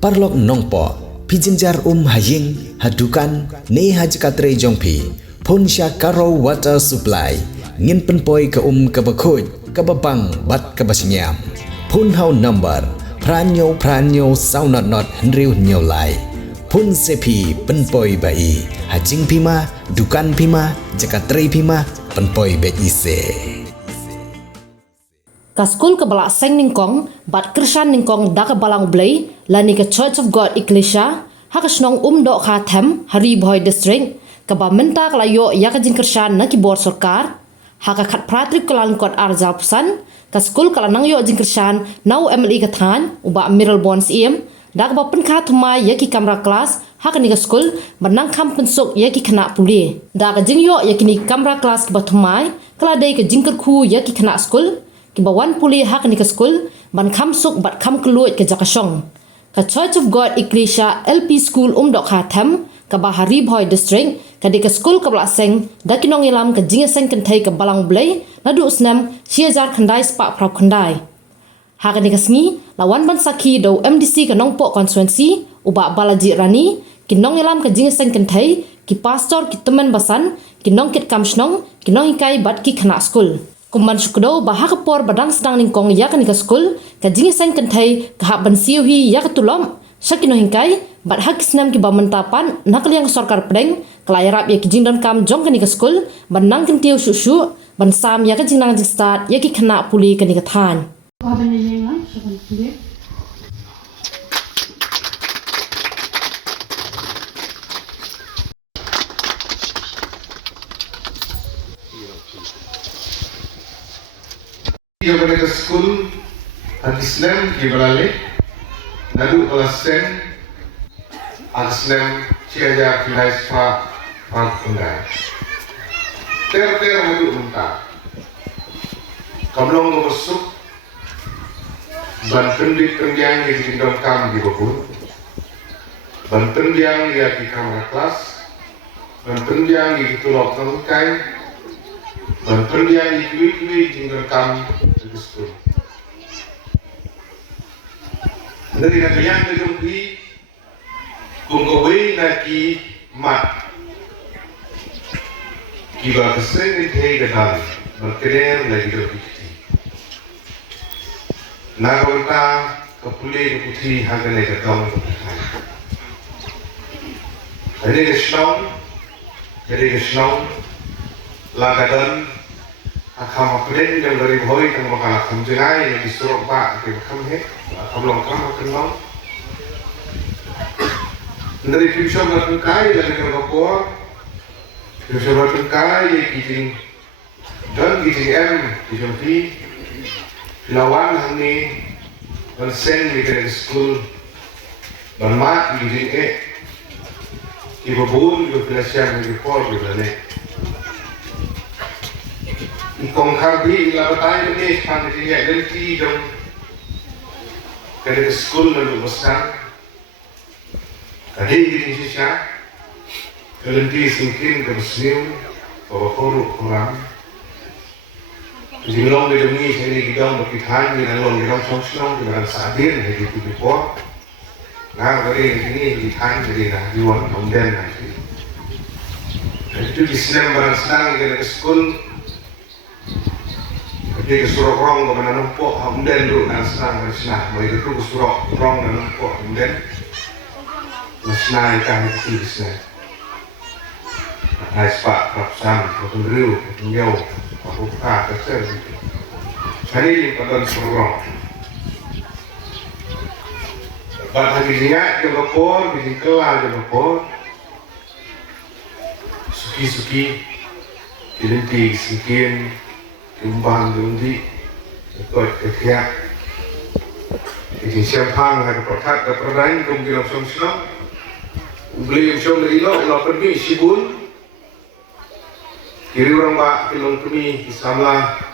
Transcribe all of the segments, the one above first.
parlok nongpo pijinjar haying hadukan ne hajkatre jongpi ponsya karo water supply ngin penpoi ke kebakhoj kebabang bat kebasinyam pun hau number pranyo saunot henriu nyolai pun sepi penpoi bai hajing pima dukan pima jakatre pima penpoi be ise Kaskul ke balak seng ningkong bat krishan ningkong dak balang blay lani ke Church of God Iglesia hakasnong dok khatem Hari Boy District ke bamenta kelayo ya ke jing krishan na kibor sarkar haka khat pratrik kelan kot arzal pusan kaskul kalanang yo jing krishan nau MLE kathan uba Miral Bonds iem dak ba penkha thuma ya ki kamera kelas haka ni kaskul banang kham pensuk ya ki khana puli dak jing yo ya kini kamera kelas ke bathumai kala dei ke jing kerkhu ya ki khana skul kibawan puli hak ni ke skul ban kham suk bat kham keluit ke jakasong ka Church of God Iglesia LP School dok khatem ka Bahari Boy District ka di ke skul ka blaseng dakinong ilam ka jinga seng kentai ke balang blay nadu usnam siajar khandai spa prap khandai hak ni ke sngi lawan ban sakhi do MDC ka nongpo constituency uba Balaji Rani kinong ilam ka jinga seng kentai ki pastor ki temen basan kinong kit kamsnong kinong ikai bat ki khana skul Kuman sukdo bahak por badang sedang ningkong ya kan ke skul ka jingi sang kentai ka hak ban siuhi ya ka tulom sakino hingkai bat hak snam ki bamentapan nakliang sarkar pedeng kelayarap ya ki jingdan kam jong kan ke skul ban nang kentiu susu ban sam ya ka jingnang jing start ya ki khana puli kan ke than Dia pada skul Islam di Balale, lalu alasan Islam ciaja kilai spa pangkungai. Ter lalu muntah. Kablong masuk banten di pendiang di tinggal kam di bawah. Banten yang di kamar kelas, banten yang di tulok tangkai. Banten yang ikut tinggal kami di sekolah. Dari yang terjadi, kongkoi naki mat, kiba keseng itu kedal, berkener lagi terpikir. Nagonta kepulih keputih harga lagi kedal berkenan. Jadi kesenang, lagadan akam aplen yang dari boy yang bakal akam jengai yang disuruh pak ke akam he akam longkang akam long dari fisio bertengkai dari kerapor fisio bertengkai yang kijing dan kijing kijing lawan hani bersen di kerja school bermat kijing kibabun berpelasian di report di mana Ikong karbi ilabatay ni pandiriya ganti dong kada school lalu besar kadi ini siya ganti singkin ke muslim bawa koram jilong de demi sini gidong berkithan di dalam gidong sosong dengan sadir di tipe nah dari ini dithan jadi nah diwan kemudian nanti itu Islam barang sedang ke school Jadi kesurok rong ke mana numpuk kemudian dulu dan senang bersenang begitu tu kesurok rong dan numpuk kemudian bersenang ikan itu bersenang hai sepak kapsam potong riu potong jauh aku buka terser gitu hari ini potong surong pada harinya dia berpor dia kelar dia berpor suki dilinti sekian Tumbang dundi, ikut kekiak. Ini siapang ada perkat ada perdain kemudian langsung beli langsung dari lo pergi sibun. Kiri orang bak kilong kami Islamlah,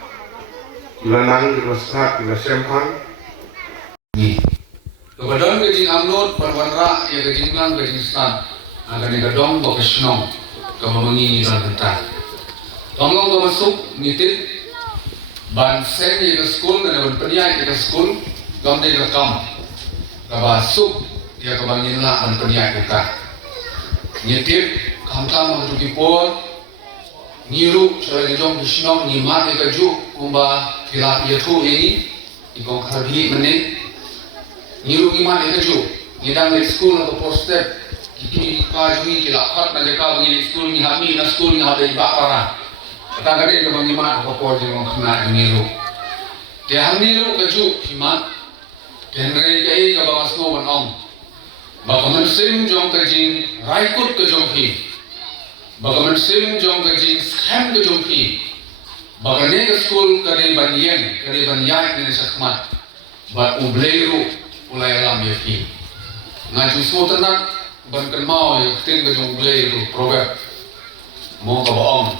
bulanang di masyarakat di siapang. Kebetulan kejing amnut perwanra ya kejing lang kejing stan akan digadong bawa kesenong kememengi dan bentar. Tolong kau masuk ngitit ban sen di sekolah dan ban peniai di sekolah kau di rekam kau masuk ya kebangin lah dan penyak kita. Nyetip kamtam hadu kipor ngiru selagi jom bisnong ngimat ikaju kumba filak yatu ini ikong karbi menit ngiru ngimat ikaju ngidang di school atau postep kini kajui kilakhat na leka bagi school ni hami na school ni ada ibak para kata kade ke bagi mat ko por jeng kena ngiru dia ngiru kaju himat dan rei kai ka bawas no ban om bagaman sim jong kajing raikut ke jong hi bagaman sim jong kajing scam ke jong hi bagane ke school kade ban yen kade ban yai ni sakmat bat ubleiru ulai alam ya hi ngaju so tenak ban kan mau ya tin ke jong ubleiru program mo ka baom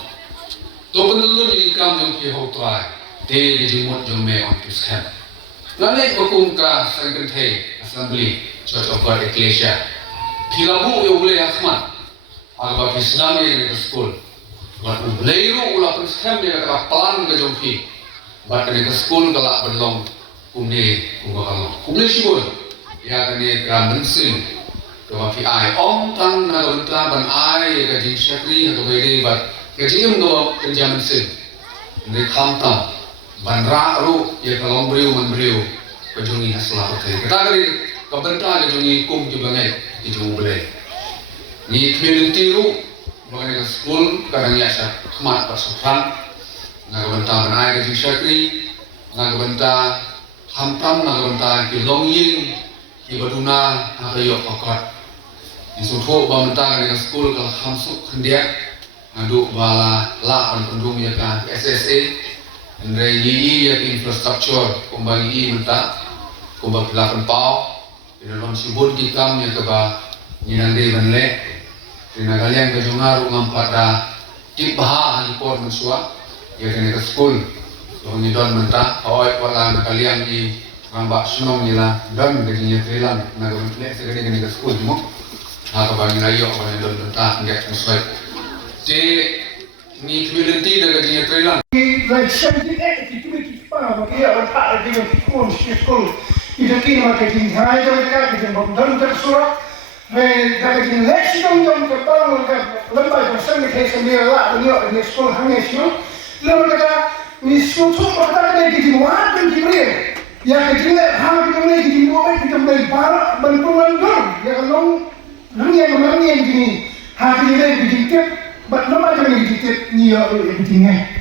to benulu ni kam jong ki ho trai te di jimot jong me on scam lalu hukum ka Sankenthe Assembly Church of God Ecclesia pilabu yo boleh Ahmad agak Islam yang ke school lalu beliau ulah persem dia kata pelan ke jompi bat ke school galak berlong kumne kumbakalong kumne sibul ya kene gram bensin ke wafi ai om tan na bentra ban ai ke jing syakri ke bede bat ke jing ke jaman sin ne khamtam bandra ru ya kalong beriu memberiu kejungi haslah betul kita kali kebentar kejungi kum juga ngai kejung boleh ni community ru mengenai school kadang ya sah kemat pasufan nak kebentar benai kejung syakri nak kebentar hamtam nak kebentar kilong ying ibaduna nak yok pakot disuruh bentar dengan school kalau hamsuk hendak ngadu bala la pendung ya kan SSA Andai yi ya infrastruktur kumbang yi menta kumbang pelakan pau dalam sibut kikam ya keba nyinande banle dina kalian kejungar ngampat da tip baha hipor mensua ya kene ke school so ni don menta oi wala kalian ni ngambak sunong nila don kejinya trilan na gontle segede kene ke school mo ha ka bang ayo ka don menta ngat musai je ni community da kejinya trilan like 78 itu kita pakai orang tak dengan sekolah itu kita makan di hari mereka kita bangun tersurat dan kita leksi dong kepala lembaga bersama kita sendiri lah ini sekolah hanya sekolah lalu kita ni sekolah kita kita muat dan kita ya kita hal kita kita muat kita beli barat bantuan dong ya kalau nang yang gini hati kita kita but lembaga kita ni ya begini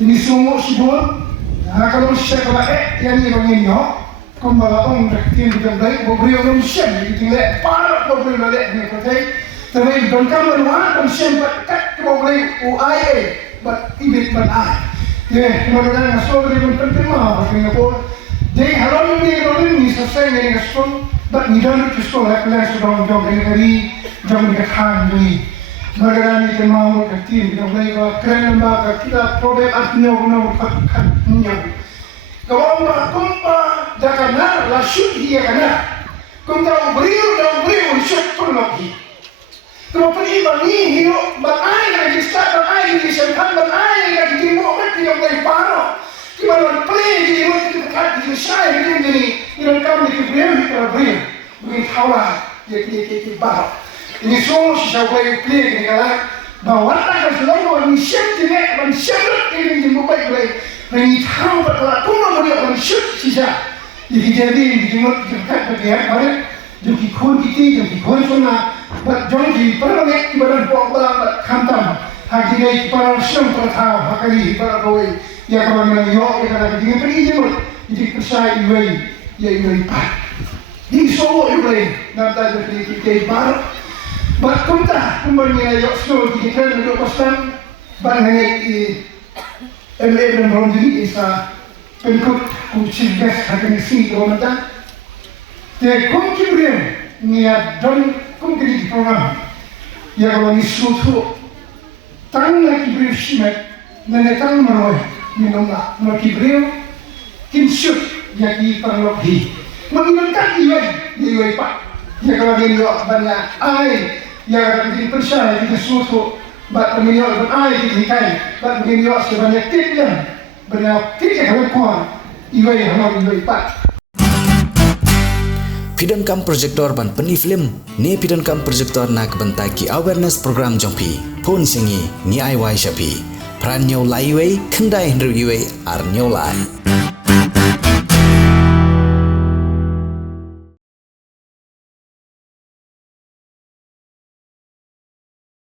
ini semua sibuk. Kalau saya kelak yang ini bangnya, kembali orang rektin kita baik, beri orang siapa kita lihat para beri lihat ni percaya. Tapi bangkang berwah dan siapa kat beri UIA, but ibit but I. Ya, kemudian asal beri penting mah, Singapura. Jadi halau ni selesai ni sekolah, but ni jangan sekolah kelas orang jom hari jom dekat ni. Bagaimana kita mau kerti, kita boleh keren lembaga kita produk artinya guna katnya. Kalau orang kumpa jangan lah shoot dia kena. Kumpa beriu shoot pun lagi. Kalau pergi bagi hidup berai lagi start berai lagi sempat berai lagi timur mesti yang boleh parah. Kita boleh play di rumah kita kat di saya ini kami kita beriu beri hawa jadi bahar. Ini semua sisa boleh play ni kalau bawa tak selalu orang siap jenis orang siap ini jemput boleh orang tahu betul pun boleh orang siap sisa jadi jemput dekat bagian mana jadi kon kita jadi kon sana jadi pernah ni ibarat bawa kantam hari ni para siam para tahu hari para koi ya kalau mana yo ya kalau jadi pergi jemput jadi persai iway ya iway pat ini semua iway nanti jadi kita bar Berkunta kembali ayat sekolah kita duduk pasang barangnya di MA dan Rondri isa penkut kucing gas akan isi komentar. Jadi kumkibrian niat dan kumkiri program ya kalau ni suatu tang lagi beri simet menetang meroy minumlah merkibriu kinsut jadi perlohi mengingatkan iway pak ya kalau dia banyak air yang jadi percaya kita suatu bat pemilihan berai di kai bat pemilihan sebanyak tiga benar tiga kali kuat iway hamam iway pat Pidon kam projector ban peni film ne pidon kam projector nak bentai ki awareness program jongpi phone singi ni ai wai shapi pran nyau lai wei khandai hendru yue ar nyau lai